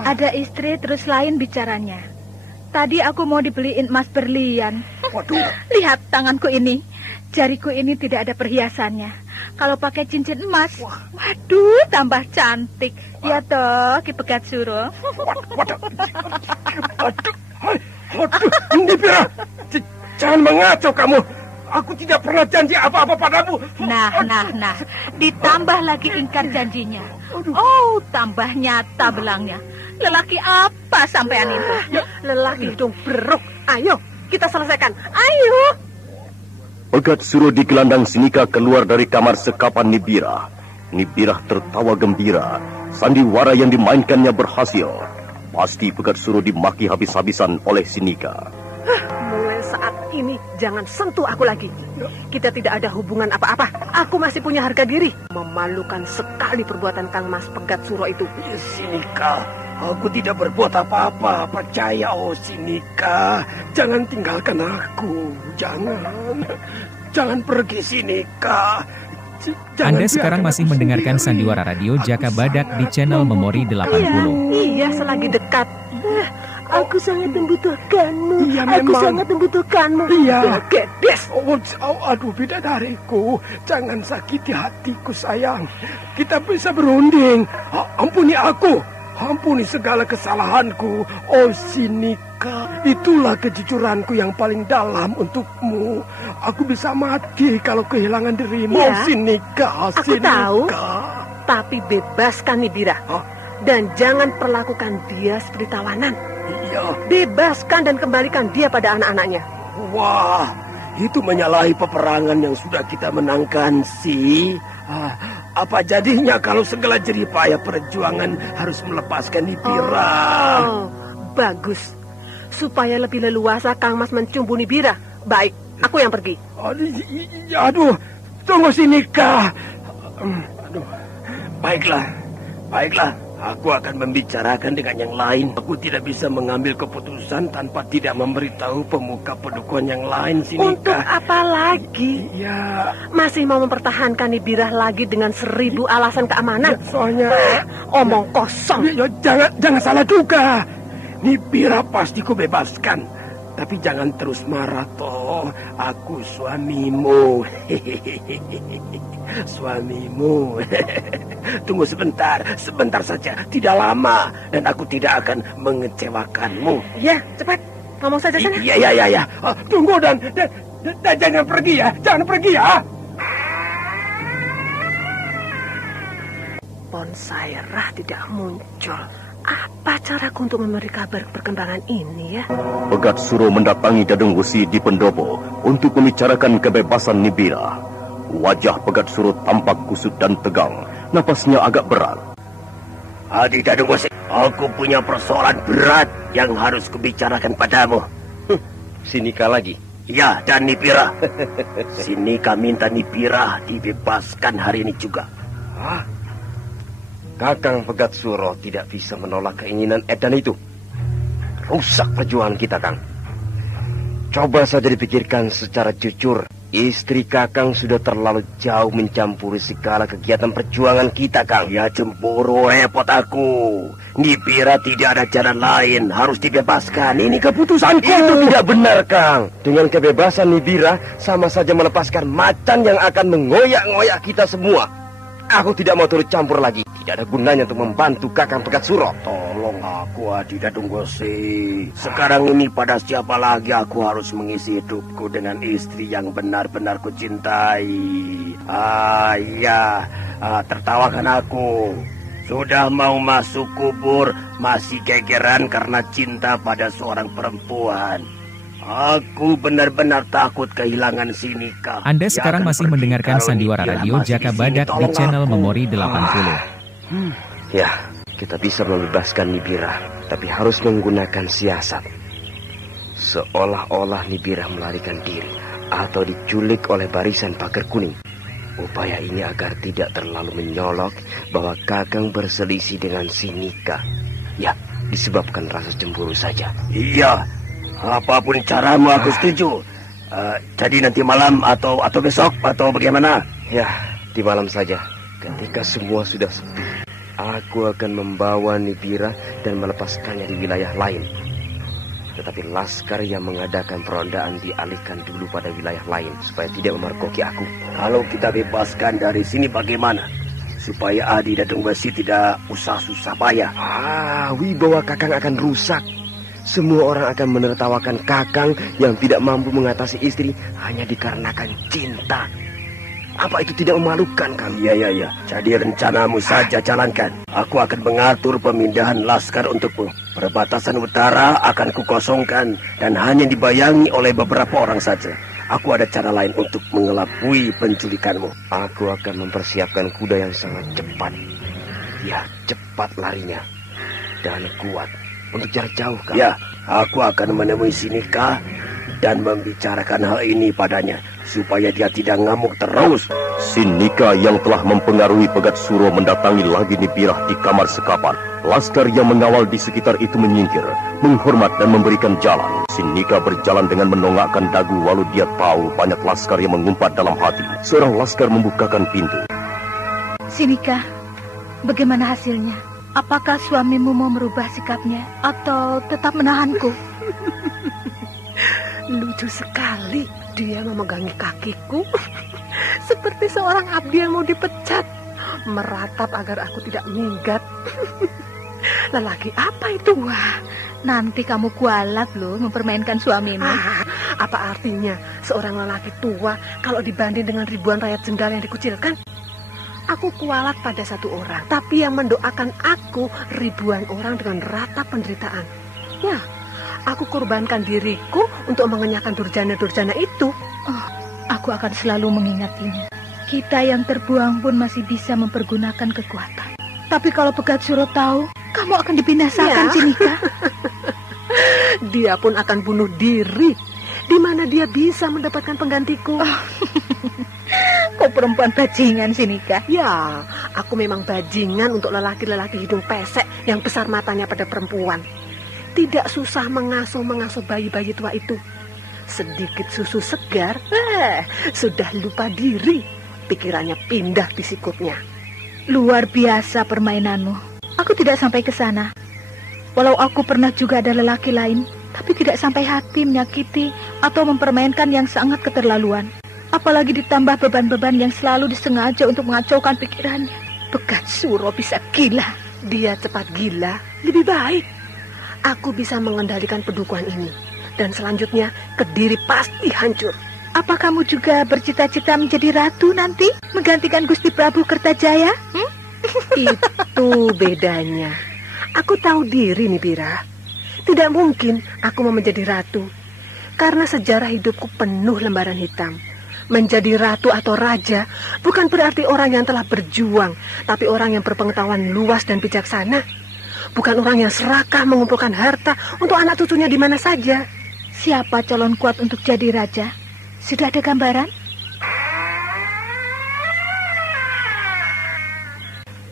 Ada istri terus lain bicaranya. Tadi aku mau dibeliin emas berlian. Waduh. Lihat tanganku ini. Jariku ini tidak ada perhiasannya. Kalau pakai cincin emas, waduh, tambah cantik. Ya toh, Ki Pegat Suro. Waduh, Nibira, jangan mengacau kamu. Aku tidak pernah janji apa-apa padamu. Nah. Ditambah lagi ingkar janjinya. Oh, tambah nyata belangnya. Lelaki apa sampean itu? Lelaki hidung beruk. Ayo, kita selesaikan. Ayo. Pegat Suro digelandang Sinika keluar dari kamar sekapan Nibira. Nibira tertawa gembira. Sandiwara yang dimainkannya berhasil. Pasti Pegat Suro dimaki habis-habisan oleh Sinika. Mulai saat ini jangan sentuh aku lagi. Kita tidak ada hubungan apa-apa. Aku masih punya harga diri. Memalukan sekali perbuatan Kang Mas Pegat Suro itu. Sinika, aku tidak berbuat apa-apa. Percaya, Sinika. Jangan tinggalkan aku. Jangan pergi, Sinika. Anda sekarang masih mendengarkan Sandiwara Radio Jaka Badak di channel Memori 80. Iya, selagi dekat. Aku sangat membutuhkanmu. Iya, aku memang. sangat membutuhkanmu. Iya. Gedes. Aduh, bidadariku. Jangan sakiti hatiku, sayang. Kita bisa berunding. Ampuni aku. Ampuni segala kesalahanku. Sinika. Itulah kejujuranku yang paling dalam untukmu. Aku bisa mati kalau kehilangan dirimu. Ya, Sinika. Aku tahu. Tapi bebaskan Nibira. Dan jangan perlakukan dia seperti tawanan. Iya. Bebaskan dan kembalikan dia pada anak-anaknya. Wah, itu menyalahi peperangan yang sudah kita menangkan, sih. Apa jadinya kalau segala jerih payah perjuangan harus melepaskan Nibira? Bagus. Supaya lebih leluasa Kang Mas mencumbu Nibira. Baik, aku yang pergi. Aduh, tunggu Sinika. Aduh, baiklah. Aku akan membicarakan dengan yang lain. Aku tidak bisa mengambil keputusan tanpa tidak memberitahu pemuka pedukuhan yang lain, Sinika. Untuk apa lagi? Ya. Masih mau mempertahankan Nibira lagi dengan 1000 alasan keamanan? Ya, soalnya omong kosong. Jangan salah juga. Nibira pasti ku bebaskan. Tapi jangan terus marah, toh. Aku suamimu. Suamimu. Tunggu sebentar saja. Tidak lama. Dan aku tidak akan mengecewakanmu. Ya, cepat. Ngomong saja sana. Iya. Tunggu dan jangan pergi ya. Jangan pergi ya. Bonsairah tidak muncul. Apa caraku untuk memberi kabar perkembangan ini ya? Pegat Suro mendatangi Dadung Wesi di pendopo untuk membicarakan kebebasan Nibira. Wajah Pegat Suro tampak kusut dan tegang. Napasnya agak berat. Adi Dadung Wesi, aku punya persoalan berat yang harus kubicarakan padamu. Sinika lagi? Ya, dan Nibira. Sinika minta Nibira dibebaskan hari ini juga. Hah? Kakang Pegat Suro tidak bisa menolak keinginan Edan itu. Rusak perjuangan kita, Kang. Coba saja dipikirkan secara jujur. Istri Kakang sudah terlalu jauh mencampuri segala kegiatan perjuangan kita, Kang. Ya cemburu repot aku. Nibira tidak ada jalan lain, harus dibebaskan. Ini keputusanku. Itu tidak benar, Kang. Dengan kebebasan Nibira, sama saja melepaskan macan yang akan mengoyak-ngoyak kita semua. Aku tidak mau turut campur lagi. Tidak ada gunanya untuk membantu Kakang Pegat Suro. Tolong aku, Adi Dadunggosi. Sekarang ini pada siapa lagi aku harus mengisi hidupku dengan istri yang benar-benar kucintai. Tertawakan aku. Sudah mau masuk kubur, masih gegeran karena cinta pada seorang perempuan. Aku benar-benar takut kehilangan Sinika. Anda sekarang masih mendengarkan Sandiwara Radio Jaka Badak di channel Memori 80. Ya, kita bisa membebaskan Nibira, tapi harus menggunakan siasat. Seolah-olah Nibira melarikan diri atau diculik oleh barisan pagar kuning. Upaya ini agar tidak terlalu menyolok bahwa Kakang berselisih dengan Sinika. Ya, disebabkan rasa cemburu saja. Iya, apapun caramu aku setuju. Jadi nanti malam atau besok atau bagaimana? Ya, di malam saja. Ketika semua sudah sepi, aku akan membawa Nibira dan melepaskannya di wilayah lain. Tetapi laskar yang mengadakan perondaan dialihkan dulu pada wilayah lain supaya tidak memergoki aku. Kalau kita bebaskan dari sini bagaimana? Supaya Adi Dadunggosi tidak usah susah payah. Wibawa Kakang akan rusak. Semua orang akan menertawakan Kakang yang tidak mampu mengatasi istri hanya dikarenakan cinta. Apa itu tidak memalukan, Kang? Iya. Jadi rencanamu saja jalankan. Aku akan mengatur pemindahan laskar untukmu. Perbatasan utara akan kukosongkan dan hanya dibayangi oleh beberapa orang saja. Aku ada cara lain untuk mengelabui penculikanmu. Aku akan mempersiapkan kuda yang sangat cepat. Ya, cepat larinya. Dan kuat. Untuk jarak jauh, Kang. Ya, aku akan menemui Sinika dan membicarakan hal ini padanya supaya dia tidak ngamuk terus. Sinika yang telah mempengaruhi Pegat Suro mendatangi lagi Nibirah di kamar sekapan. Laskar yang mengawal di sekitar itu menyingkir, menghormat dan memberikan jalan. Sinika berjalan dengan menongakkan dagu walau dia tahu banyak laskar yang mengumpat dalam hati. Seorang laskar membukakan pintu. Sinika, bagaimana hasilnya? Apakah suamimu mau merubah sikapnya atau tetap menahanku? Lucu sekali, dia memegangi kakiku seperti seorang abdi yang mau dipecat, meratap agar aku tidak minggat. Lelaki apa itu? Wah, nanti kamu kualat loh mempermainkan suamimu. Apa artinya seorang lelaki tua kalau dibanding dengan ribuan rakyat jenggal yang dikucilkan? Aku kualat pada satu orang, tapi yang mendoakan aku ribuan orang dengan ratap penderitaan. Ya, aku korbankan diriku untuk mengenyahkan durjana-durjana itu. Aku akan selalu mengingatinya. Kita yang terbuang pun masih bisa mempergunakan kekuatan. Tapi kalau Pegat Suro tahu, kamu akan dibinasakan, Sinika. Dia pun akan bunuh diri. Di mana dia bisa mendapatkan penggantiku? Kau perempuan bajingan, Sinika. Ya, aku memang bajingan untuk lelaki-lelaki hidung pesek yang besar matanya pada perempuan. Tidak susah mengasuh bayi-bayi tua itu. Sedikit susu segar, sudah lupa diri. Pikirannya pindah di sikutnya. Luar biasa permainanmu. Aku tidak sampai ke sana. Walau aku pernah juga ada lelaki lain, tapi tidak sampai hati menyakiti atau mempermainkan yang sangat keterlaluan. Apalagi ditambah beban-beban yang selalu disengaja untuk mengacaukan pikirannya. Pegat Suro bisa gila. Dia cepat gila, lebih baik. Aku bisa mengendalikan pedukuhan ini. Dan selanjutnya, Kediri pasti hancur. Apa kamu juga bercita-cita menjadi ratu nanti? Menggantikan Gusti Prabu Kertajaya? Itu bedanya. Aku tahu diri, Nibira. Tidak mungkin aku mau menjadi ratu. Karena sejarah hidupku penuh lembaran hitam. Menjadi ratu atau raja bukan berarti orang yang telah berjuang, tapi orang yang berpengetahuan luas dan bijaksana. Bukan orang yang serakah mengumpulkan harta untuk anak cucunya di mana saja. Siapa calon kuat untuk jadi raja? Sudah ada gambaran?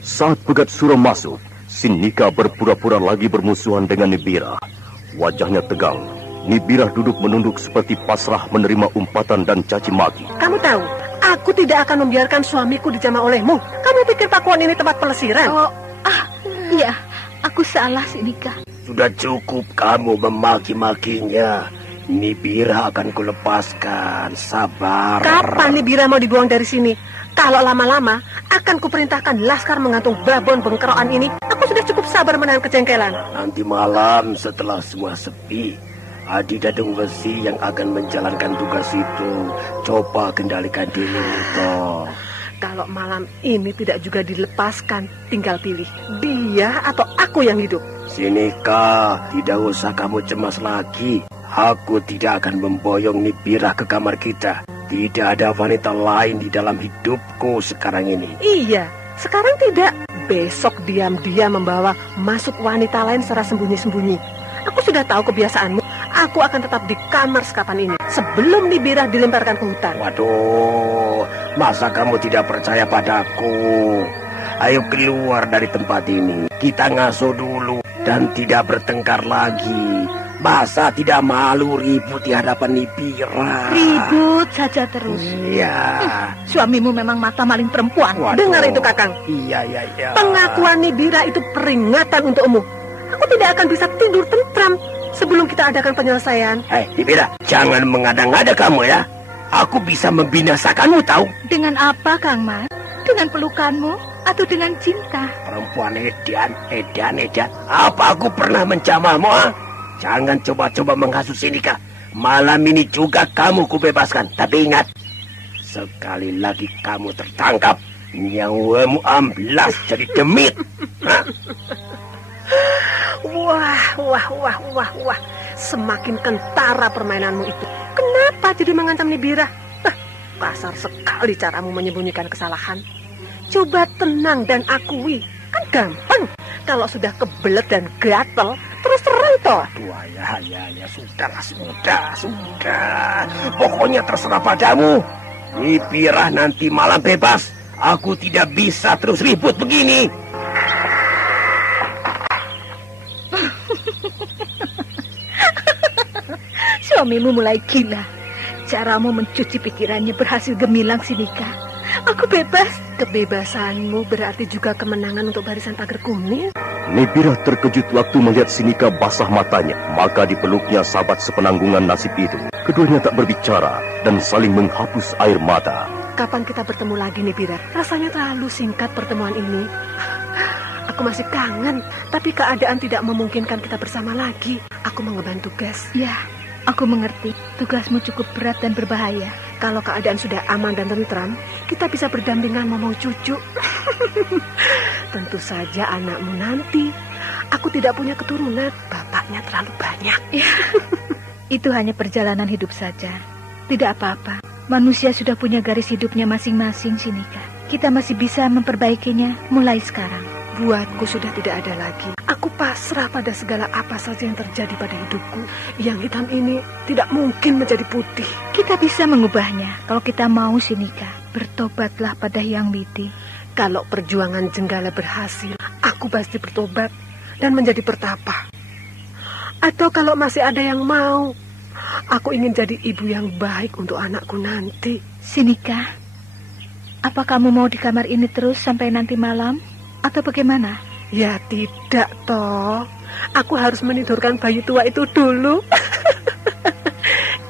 Saat Pegat Suro masuk, Sinika berpura-pura lagi bermusuhan dengan Nibira. Wajahnya tegang. Nibirah duduk menunduk seperti pasrah menerima umpatan dan caci maki. Kamu tahu, aku tidak akan membiarkan suamiku dijamah olehmu. Kamu pikir Pakuan ini tempat pelesiran? Iya, aku salah, Sinika. Sudah cukup kamu memaki-makinya. Nibirah akan kulepaskan, sabar. Kapan Nibirah mau dibuang dari sini? Kalau lama-lama, akan kuperintahkan Laskar menggantung babon bengkeroan ini. Aku sudah cukup sabar menahan kejengkelan. Nanti malam setelah semua sepi, Adi Dadung Besi yang akan menjalankan tugas itu. Coba kendalikan diri, toh. Kalau malam ini tidak juga dilepaskan, tinggal pilih. Dia atau aku yang hidup. Sinika, tidak usah kamu cemas lagi. Aku tidak akan memboyong Nibirah ke kamar kita. Tidak ada wanita lain di dalam hidupku sekarang ini. Iya, sekarang tidak. Besok diam-diam membawa masuk wanita lain secara sembunyi-sembunyi. Aku sudah tahu kebiasaanmu. Aku akan tetap di kamar sekapan ini sebelum Nibirah dilemparkan ke hutan. Waduh, masa kamu tidak percaya padaku? Ayo keluar dari tempat ini. Kita ngasuh dulu dan tidak bertengkar lagi. Masa tidak malu ribut di hadapan Nibirah? Ribut saja terus. Iya. Suamimu memang mata maling perempuan. Waduh. Dengar itu, Kakang. Iya. Pengakuan Nibirah itu peringatan untukmu. Aku tidak akan bisa tidur tentram sebelum kita adakan penyelesaian. Nibirah, jangan mengada-ngada kamu ya. Aku bisa membinasakanmu, tahu? Dengan apa, Kang Mas? Dengan pelukanmu atau dengan cinta? Perempuan edan. Apa aku pernah menjamahmu, ha? Jangan coba-coba menghasut Sinika. Malam ini juga kamu kubebaskan. Tapi ingat, sekali lagi kamu tertangkap, nyawamu amblas jadi demit. Wah. Semakin kentara permainanmu itu. Kenapa jadi mengancam Nibirah? Kasar sekali caramu menyembunyikan kesalahan. Coba tenang dan akui. Kan gampang. Kalau sudah kebelet dan gatel, terus terang toh. Ya, sudah. Pokoknya terserah padamu. Nibirah nanti malam bebas. Aku tidak bisa terus ribut begini. Suamimu mulai gila. Caramu mencuci pikirannya berhasil gemilang, Sinika. Aku bebas. Kebebasanmu berarti juga kemenangan untuk barisan Pagar Kuning. Nibirah terkejut waktu melihat Sinika basah matanya. Maka dipeluknya sahabat sepenanggungan nasib itu. Keduanya tak berbicara dan saling menghapus air mata. Kapan kita bertemu lagi, Nibirah? Rasanya terlalu singkat pertemuan ini. Aku masih kangen, tapi keadaan tidak memungkinkan kita bersama lagi. Aku mengemban tugas. Ya, aku mengerti. Tugasmu cukup berat dan berbahaya. Kalau keadaan sudah aman dan tentram, kita bisa berdampingan momong cucu. Tentu saja anakmu nanti. Aku tidak punya keturunan. Bapaknya terlalu banyak. Ya, itu hanya perjalanan hidup saja. Tidak apa-apa. Manusia sudah punya garis hidupnya masing-masing, Sinika. Kita masih bisa memperbaikinya mulai sekarang. Buatku sudah tidak ada lagi. Aku pasrah pada segala apa saja yang terjadi pada hidupku. Yang hitam ini tidak mungkin menjadi putih. Kita bisa mengubahnya kalau kita mau, Sinika. Bertobatlah pada Hyang Widi. Kalau perjuangan Jenggala berhasil, aku pasti bertobat dan menjadi pertapa. Atau kalau masih ada yang mau, aku ingin jadi ibu yang baik untuk anakku nanti. Sinika, apa kamu mau di kamar ini terus sampai nanti malam? Atau bagaimana? Ya tidak toh. Aku harus menidurkan bayi tua itu dulu.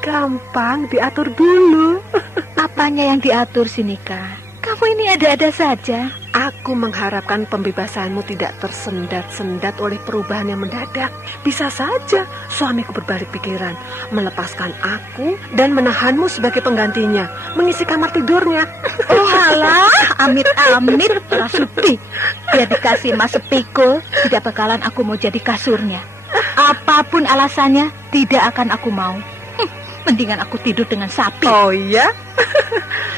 Gampang diatur dulu. Apanya yang diatur, Sinika? Kamu ini ada-ada saja. Aku mengharapkan pembebasanmu tidak tersendat-sendat oleh perubahan yang mendadak. Bisa saja suamiku berbalik pikiran, melepaskan aku dan menahanmu sebagai penggantinya, mengisi kamar tidurnya. Oh alah, amit-amit, Rasudi. Biar dikasih mas sepikul, tidak bakalan aku mau jadi kasurnya. Apapun alasannya, tidak akan aku mau. Mendingan aku tidur dengan sapi. Oh iya?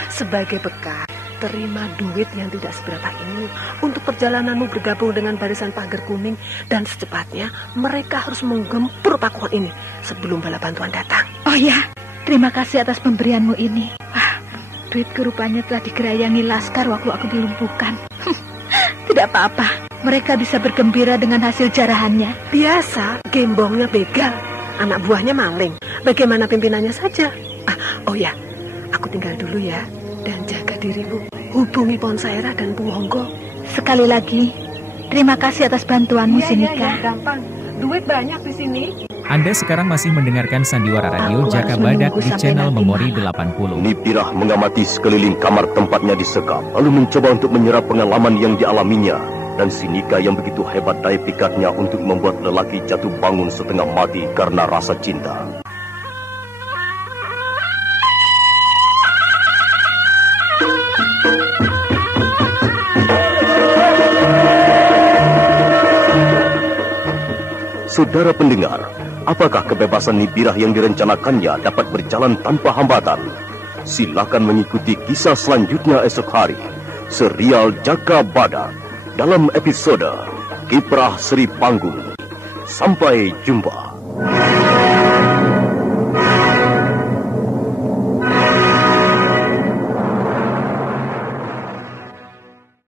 Sebagai bekal, terima duit yang tidak seberapa ini untuk perjalananmu bergabung dengan barisan Pagar Kuning, dan secepatnya mereka harus menggempur Pakuan ini sebelum bala bantuan datang. Oh ya, terima kasih atas pemberianmu ini. Duitku rupanya telah digerayangi Laskar waktu aku dilumpuhkan. Tidak apa-apa, mereka bisa bergembira dengan hasil jarahannya. Biasa, gembongnya begal. anak buahnya maling. Bagaimana pimpinannya saja? Oh ya, aku tinggal dulu ya. Dan jaga dirimu. Hubungi Ponsaira dan Puhonggo. Sekali lagi, terima kasih atas bantuanmu, Sinika. Gampang. Duit banyak di sini. Anda sekarang masih mendengarkan Sandiwara Radio Jaka Badak di channel Memori 80. Nibirah mengamati sekeliling kamar tempatnya disekap, lalu mencoba untuk menyerap pengalaman yang dialaminya. Dan Sinika yang begitu hebat daya pikatnya untuk membuat lelaki jatuh bangun setengah mati karena rasa cinta. Saudara pendengar, apakah kebebasan Nibirah yang direncanakannya dapat berjalan tanpa hambatan? Silakan mengikuti kisah selanjutnya esok hari. Serial Jaka Badak dalam episode Kiprah Sri Panggung. Sampai jumpa.